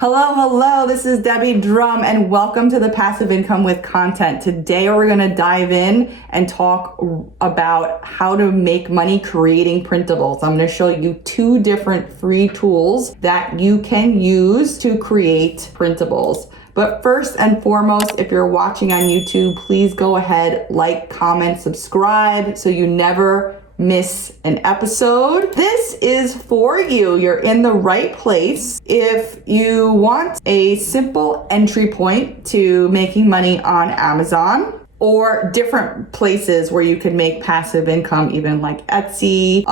Hello, this is Debbie Drum and welcome to the Passive Income with Content. Today we're going to dive in and talk about how to make money creating printables. I'm going to show you 2 different free tools that you can use to create printables. But first and foremost, if you're watching on YouTube, please go ahead, like, comment, subscribe so you never miss an episode. This is for you. You're in the right place. If you want a simple entry point to making money on Amazon, or different places where you can make passive income, even like Etsy,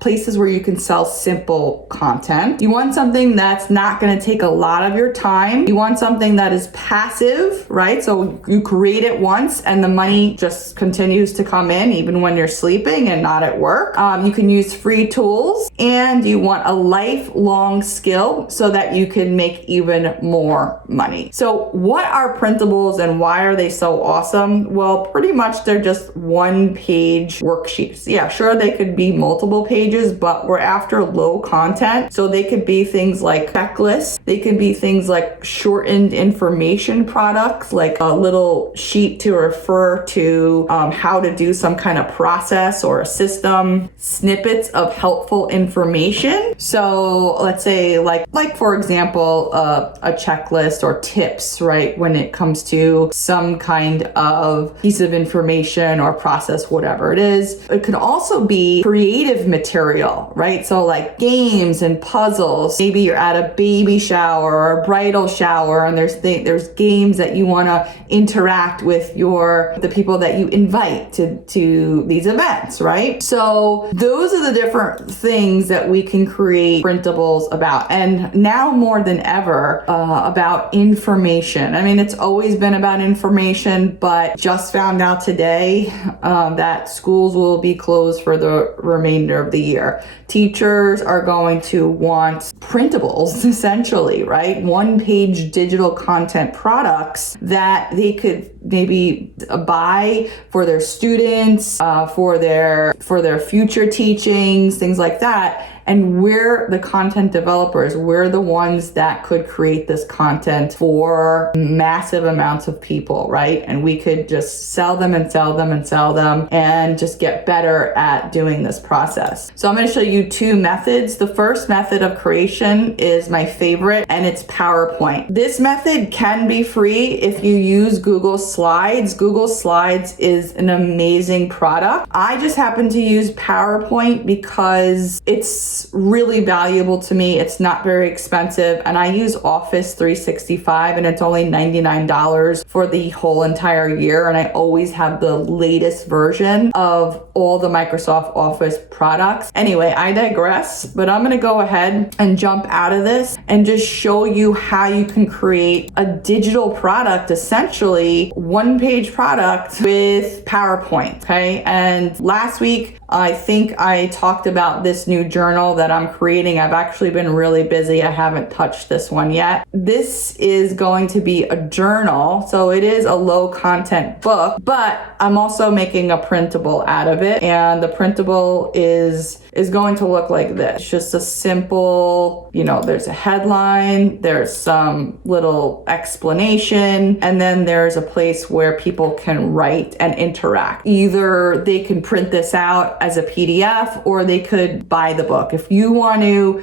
places where you can sell simple content. You want something that's not going to take a lot of your time. You want something that is passive, right? So you create it once and the money just continues to come in even when you're sleeping and not at work. You can use free tools, and you want a lifelong skill so that you can make even more money. So what are printables and why are they so awesome? Well, pretty much they're just 1-page worksheets. Yeah, sure, they could be multiple pages, but we're after low content. So they could be things like checklists. They could be things like shortened information products, like a little sheet to refer to how to do some kind of process or a system, snippets of helpful information. So let's say like for example, a checklist or tips, right? When it comes to some kind of piece of information or process, whatever it is. It could also be creative material, right? So like games and puzzles. Maybe you're at a baby shower or a bridal shower, and there's games that you want to interact with the people that you invite to these events, right? So those are the different things that we can create printables about. And now more than ever, about information. I mean, it's always been about information, but just found out today that schools will be closed for the remainder of the year. Teachers are going to want printables, essentially, right? 1-page digital content products that they could maybe buy for their students, for their future teachings, things like that. And we're the content developers. We're the ones that could create this content for massive amounts of people, right? And we could just sell them and sell them and sell them and just get better at doing this process. So I'm going to show you 2 methods. The first method of creation is my favorite, and it's PowerPoint. This method can be free if you use Google Slides. Google Slides is an amazing product. I just happen to use PowerPoint because it's really valuable to me. It's not very expensive, and I use Office 365, and it's only $99 for the whole entire year, and I always have the latest version of all the Microsoft Office products. Anyway, I digress, but I'm going to go ahead and jump out of this and just show you how you can create a digital product, essentially 1-page product with PowerPoint, okay? And last week, I think I talked about this new journal that I'm creating. I've actually been really busy. I haven't touched this one yet. This is going to be a journal. So it is a low content book, but I'm also making a printable out of it. And the printable is going to look like this. It's just a simple, there's a headline, there's some little explanation, and then there's a place where people can write and interact. Either they can print this out as a PDF or they could buy the book. If you want to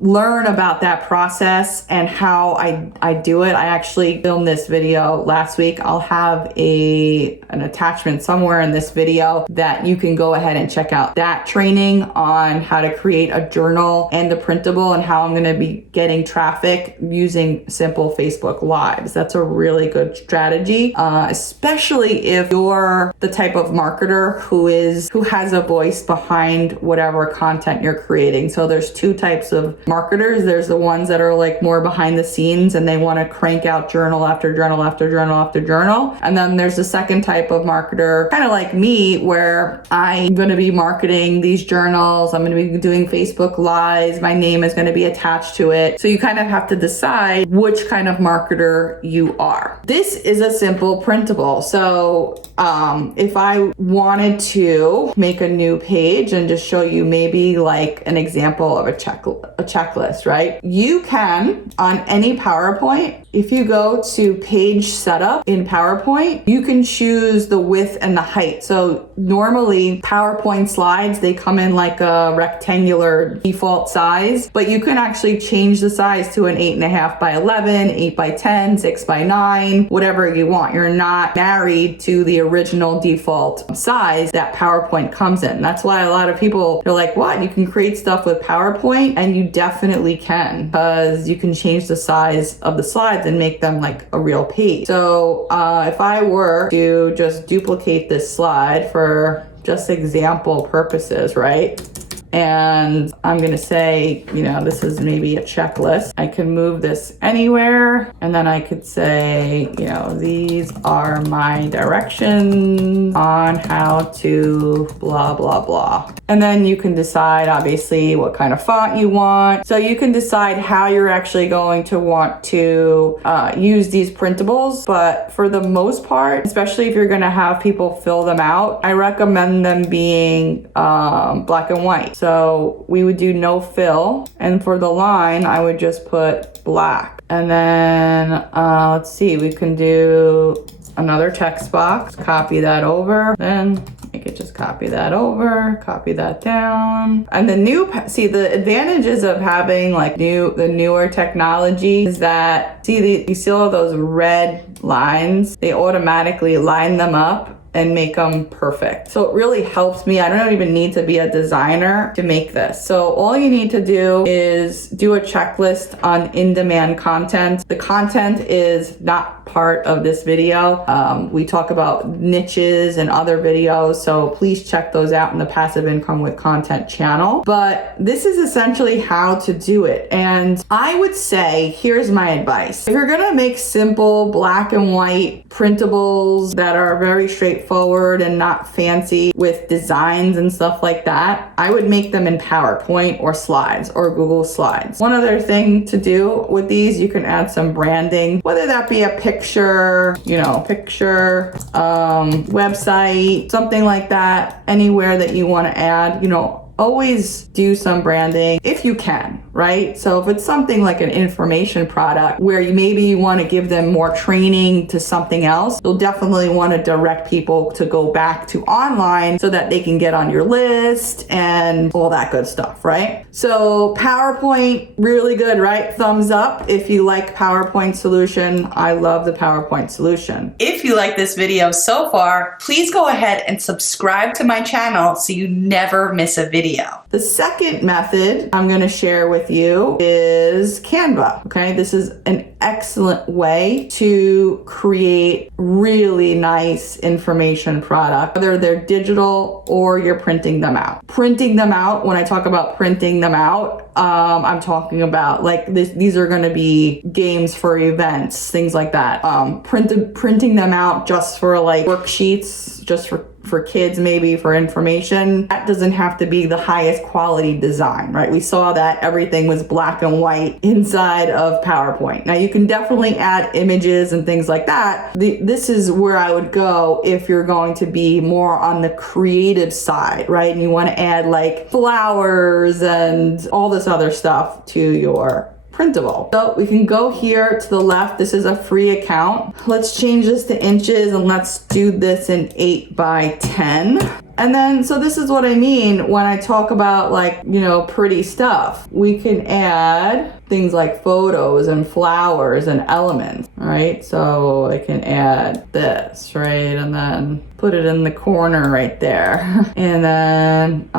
learn about that process and how I do it, I actually filmed this video last week. I'll have an attachment somewhere in this video that you can go ahead and check out that training on how to create a journal and the printable, and how I'm going to be getting traffic using simple Facebook Lives. That's a really good strategy, especially if you're the type of marketer who has a voice behind whatever content you're creating. So there's 2 types of marketers. There's the ones that are like more behind the scenes and they want to crank out journal after journal after journal after journal. And then there's the second type of marketer, kind of like me, where I'm going to be marketing these journals. I'm going to be doing Facebook Lives. My name is going to be be attached to it. So you kind of have to decide which kind of marketer you are. This is a simple printable. So if I wanted to make a new page and just show you maybe like an example of a checklist, right? You can, on any PowerPoint, if you go to page setup in PowerPoint, you can choose the width and the height. So normally PowerPoint slides, they come in like a rectangular default size, but you can actually change the size to an 8.5 by 11, 8 by 10, 6 by 9, whatever you want. You're not married to the original default size that PowerPoint comes in. That's why a lot of people are like, what? You can create stuff with PowerPoint? And you definitely can, because you can change the size of the slides and make them like a real page. So if I were to just duplicate this slide for just example purposes, right? And I'm gonna say, you know, this is maybe a checklist. I can move this anywhere, and then I could say, you know, these are my directions on how to blah, blah, blah. And then you can decide, obviously, what kind of font you want. So you can decide how you're actually going to want to use these printables. But for the most part, especially if you're gonna have people fill them out, I recommend them being black and white. So we would do no fill, and for the line, I would just put black. And then let's see, we can do another text box, copy that over, then I could just copy that over, copy that down. And the advantages of having like the newer technology is that, you see all those red lines? They automatically line them up and make them perfect. So it really helps me. I don't even need to be a designer to make this. So all you need to do is do a checklist on in-demand content. The content is not part of this video. We talk about niches and other videos, so please check those out in the Passive Income with Content channel. But this is essentially how to do it. And I would say, here's my advice. If you're gonna make simple black and white printables that are very straightforward and not fancy with designs and stuff like that, I would make them in PowerPoint or Slides or Google Slides. One other thing to do with these, you can add some branding, whether that be a picture, website, something like that, anywhere that you want to add, always do some branding if you can, right? So if it's something like an information product where maybe you want to give them more training to something else, you'll definitely want to direct people to go back to online so that they can get on your list and all that good stuff, right? So PowerPoint, really good, right? Thumbs up if you like PowerPoint solution. I love the PowerPoint solution. If you like this video so far, please go ahead and subscribe to my channel so you never miss a video. The second method I'm going to share with you is Canva. Okay, this is an excellent way to create really nice information product, whether they're digital or you're printing them out. Printing them out, when I talk about printing them out, I'm talking about like these are going to be games for events, things like that. Printing them out just for like worksheets, just for kids, maybe for information. That doesn't have to be the highest quality design, right? We saw that everything was black and white inside of PowerPoint. Now you can definitely add images and things like that. This is where I would go if you're going to be more on the creative side, right? And you want to add like flowers and all this other stuff to your printable. So we can go here to the left. This is a free account. Let's change this to inches and let's do this in 8 by 10. And then, so this is what I mean when I talk about like, pretty stuff. We can add things like photos and flowers and elements, right? So I can add this, right? And then put it in the corner right there. And then,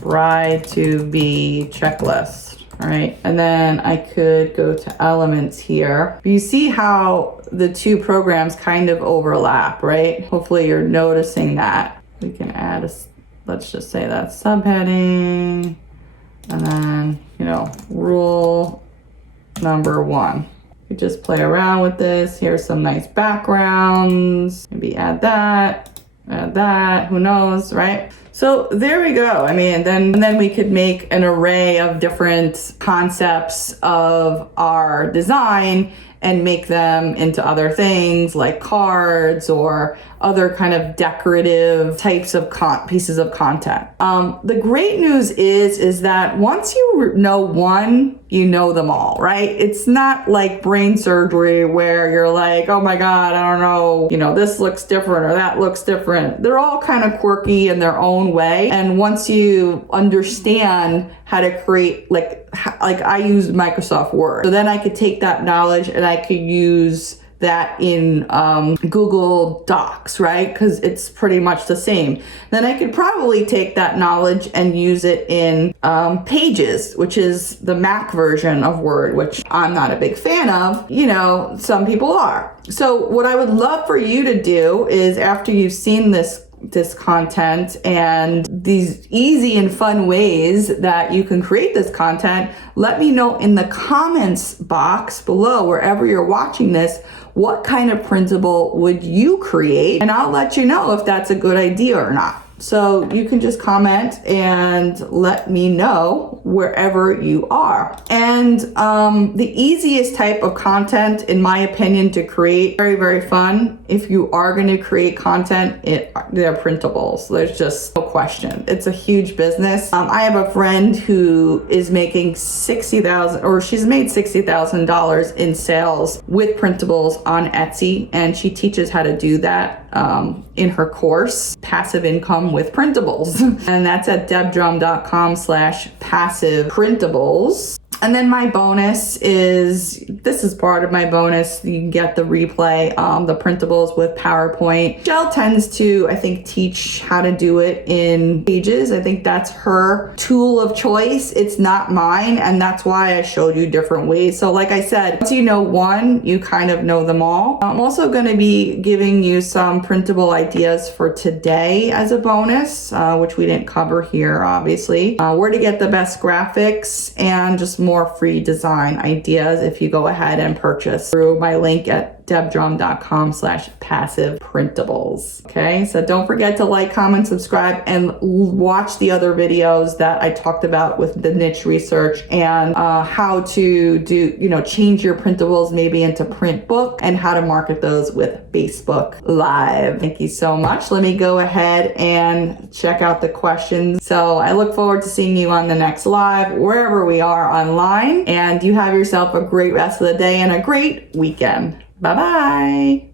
bride to be checklist. All right, and then I could go to elements here. You see how the two programs kind of overlap, right? Hopefully you're noticing that. We can add let's just say that subheading, and then, rule number 1. You just play around with this. Here's some nice backgrounds. Maybe add that, who knows, right? So there we go. I mean, then we could make an array of different concepts of our design and make them into other things like cards or other kind of decorative types of pieces of content. The great news is that once you know one, you know them all, right? It's not like brain surgery where you're like, oh my God, I don't know, this looks different or that looks different. They're all kind of quirky in their own way. And once you understand how to create, like I use Microsoft Word, so then I could take that knowledge and I could use that in Google Docs, right? Because it's pretty much the same. Then I could probably take that knowledge and use it in Pages, which is the Mac version of Word, which I'm not a big fan of. Some people are. So what I would love for you to do is, after you've seen this content and these easy and fun ways that you can create this content, let me know in the comments box below, wherever you're watching this, what kind of printable would you create? And I'll let you know if that's a good idea or not. So you can just comment and let me know wherever you are. And the easiest type of content, in my opinion, to create, very, very fun, if you are going to create content, they're printables. There's just no question. It's a huge business. I have a friend who is making $60,000, or she's made $60,000 in sales with printables on Etsy, and she teaches how to do that in her course, Passive Income with Printables. And that's at debdrum.com/passive printables. And then my bonus this is part of my bonus. You can get the replay, the printables with PowerPoint. Jill tends to, I think, teach how to do it in Pages. I think that's her tool of choice. It's not mine, and that's why I showed you different ways. So like I said, once you know one, you kind of know them all. I'm also going to be giving you some printable ideas for today as a bonus, which we didn't cover here, obviously. Where to get the best graphics and just more free design ideas if you go ahead and purchase through my link at debdrum.com/passive printables. Okay, so don't forget to like, comment, subscribe, and watch the other videos that I talked about with the niche research and how to do, change your printables maybe into print book and how to market those with Facebook Live. Thank you so much. Let me go ahead and check out the questions. So I look forward to seeing you on the next live, wherever we are online, and you have yourself a great rest of the day and a great weekend. Bye-bye.